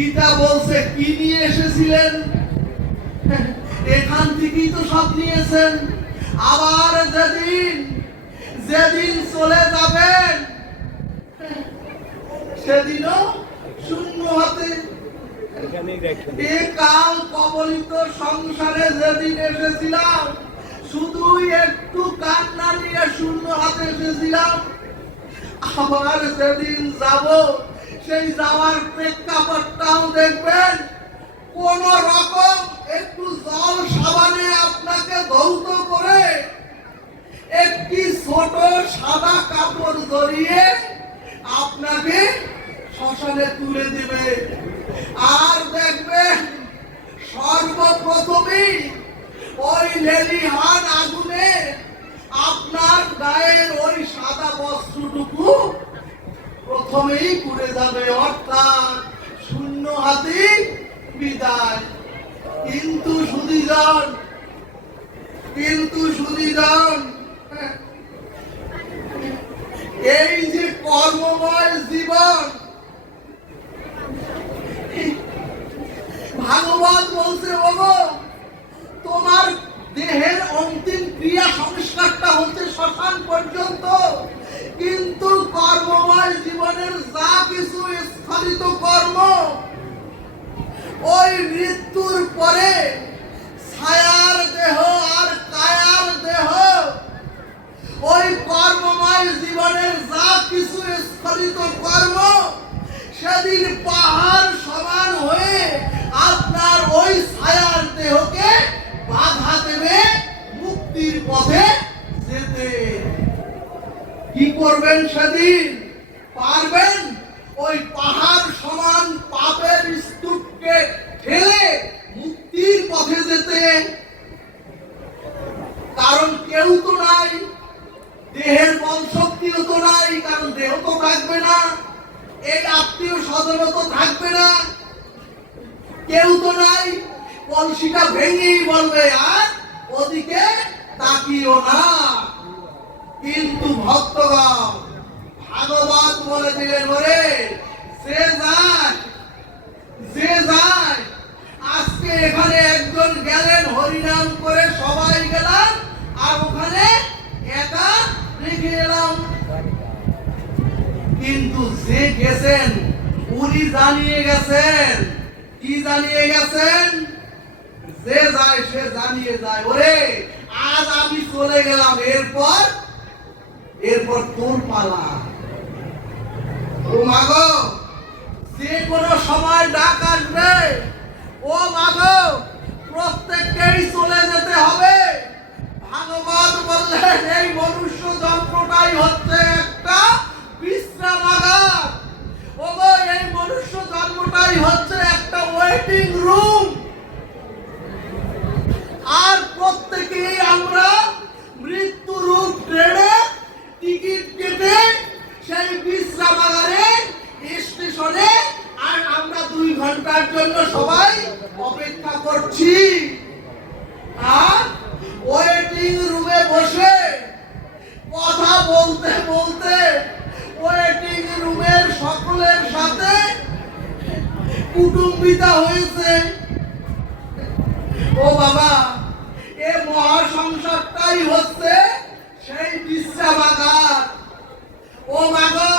গীতা বলছে কি নিয়ে এসেছিলেন, এখান থেকেই তো সব নিয়েছেন। আবার যেদিন যেদিন চলে যাবেন সেদিনও শূন্য হাতে। এ কাল কবলিত সংসারে যেদিন এসেছিলাম শুধু একটু কান্না নিয়ে শূন্য হাতে এসেছিলাম। আবার যেদিন যাব সেই যাওয়ার প্রেক্ষাপটটাও দেখবেন কোন রকম একটু জল সাবানে আপনাকে ধৌত করে একটি ছোট সাদা কাপড় জড়িয়ে আপনাকে শ্মশানে তুলে দিবে। আর দেখবেন সর্বপ্রথমেই ওই লেলিহান আগুনে আপনার গায়ের ওই সাদা বস্ত্রটুকু প্রথমেই পুড়ে যাবে, অর্থাৎ শূন্য হাতে বিদায়। কিন্তু সুধীজন এই যে কর্মময় জীবন, ভাগবত বলছে ওগো তোমার দেহের অন্তিম ক্রিয়া সংস্কারটা হচ্ছে শ্মশান পর্যন্ত, কিন্তু কর্মময় জীবনের যা কিছু স্খলিত কর্ম ওই মৃত্যুর পরে ছায়ার দেহ আর কায়ার দেহ, ওই কর্মময় জীবনের যা কিছু স্খলিত কর্ম সেদিন পাহাড় সমান হয়ে আপনার ওই ছায়ার দেহকে বাধা দেবে মুক্তির পথে যেতে। কি করবেন সেদিন? পারবেন ওই পাহাড় সমান পাপের স্তূপকে ঠেলে মুক্তির পথে যেতে? কারণ কেউ তো নাই, দেহের বল শক্তিও তো নাই, কারণ দেহ তো থাকবে না, এই আত্মীয় স্বজনও তো থাকবে না, কেউ তো নাই। কলসিটা ভেঙেই বলবে আর ওদিকে তাকিও না। কিন্তু ভক্তগণ ভাগবত বলে দিলেন ওরে যে যায় আজকে এখানে একজন গেলেন হরিনাম করে সবাই গেলাম আর ওখানে একা রেখে এলাম। কিন্তু যে গেছেন উনি জানিয়ে গেছেন, কি জানিয়ে গেছেন? যে যায় সে জানিয়ে যায় ওরে আজ আমি চলে গেলাম, এরপর তোর পালা। ও মাগো যে কোনো সময় ডাক আসবে, ও মাগো প্রত্যেককেই চলে যেতে হবে। ভাগবত বললেন এই মনুষ্য যন্ত্রটাই হচ্ছে একটা বিশ্রামাগার। ওগো এই মনুষ্য জন্মটাই হচ্ছে একটা ওয়েটিং রুম। আর প্রত্যেকেই আমরা মৃত্যু রূপ ট্রেনে টিকিট কেটে সেই বিশ্রামাগারে স্টেশনে আর আমরা 2 ঘন্টার জন্য সবাই অপেক্ষা করছি। আর ওয়েটিং রুমে বসে কথা বলতে বলতে ওয়েটিং রুমের সকলের সাথে কুটুম্বিতা হয়েছে। ও বাবা এ মহাসংসারটাই হচ্ছে সেই বিশ্রামাগার। ও মাগো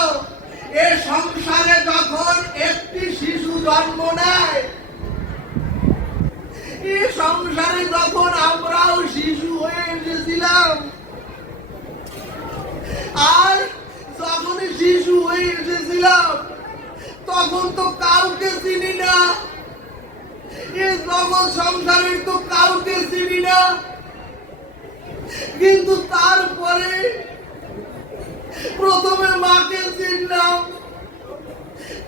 এ সংসারে যখন একটি শিশু জন্ম নেয়, এ সংসারে যখন আমরাও শিশু হয়ে এসেছিলাম, আর যখন শিশু হয়ে এসেছিলাম তখন তো কাউকে চিনি না, এ জগৎ সংসারের তো কাউকে চিনি না। কিন্তু তারপরে প্রথমে মাকে চিনলাম,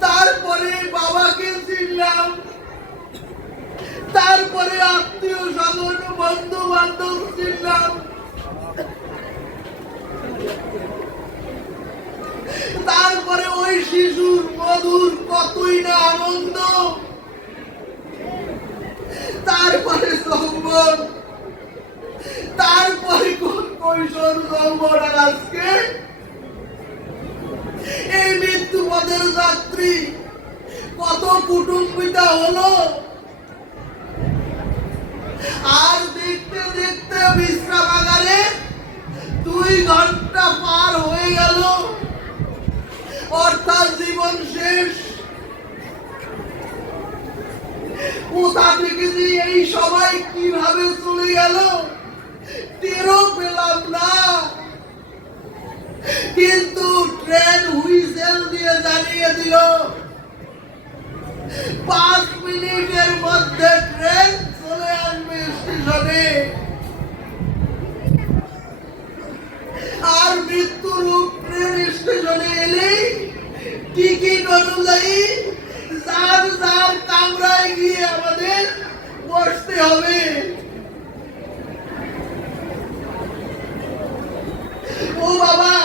তারপরে বাবাকে চিনলাম, তারপরে আত্মীয় স্বজন বন্ধু বান্ধব চিনলাম, তারপরে ওই শিশুর মধুর কতই না আনন্দ, তারপরে যৌবন, তারপরে কৈশোর যৌবন, আজকে এই মৃত্যু পথের যাত্রী। কত কুটুম কুটুম্বিতা হলো। আর দেখতে দেখতে বিশ্রামাগারে 2 ঘন্টা পার হয়ে গেল, অর্থাৎ জীবন শেষ। কোথা থেকে যে এই সবাই কিভাবে চলে গেল টেরও পেলাম না। কিন্তু ট্রেন হুইসেল দিয়ে জানিয়ে দিল 5 মিনিটের মধ্যে ট্রেন চলে আসবে স্টেশনে। আর মৃত্যুরূপ ট্রেন স্টেশনে এলেই টিকিট অনুযায়ী যার যার কামরায় গিয়ে আমাদের বসতে হবে। ও বাবা,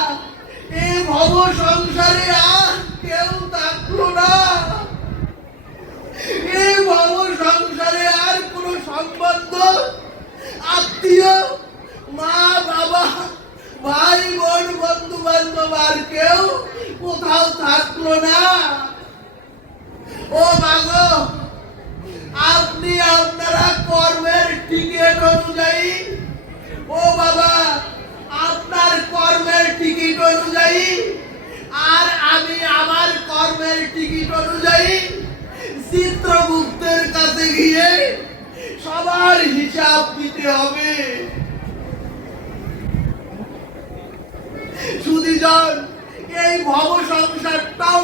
এই ভব সংসারে আর কেউ থাকলো না। এই ভব সংসারে আর কোনো সম্বন্ধ, আত্মীয়, মা বাবা, ভাই বোন, বন্ধু বান্ধব আর কেউ কোথাও থাকলো না। ও মাগো, আপনি আপনারা কর্মের টিকিট অনুযায়ী, ও বাবা আপনার কর্মের টিকিট অনুযায়ী আর আমি আমার কর্মের টিকিট অনুযায়ী চিত্রগুপ্তের কাছে গিয়ে সবার হিসাব দিতে হবে। সুধীজন, এই ভব সংসারটাও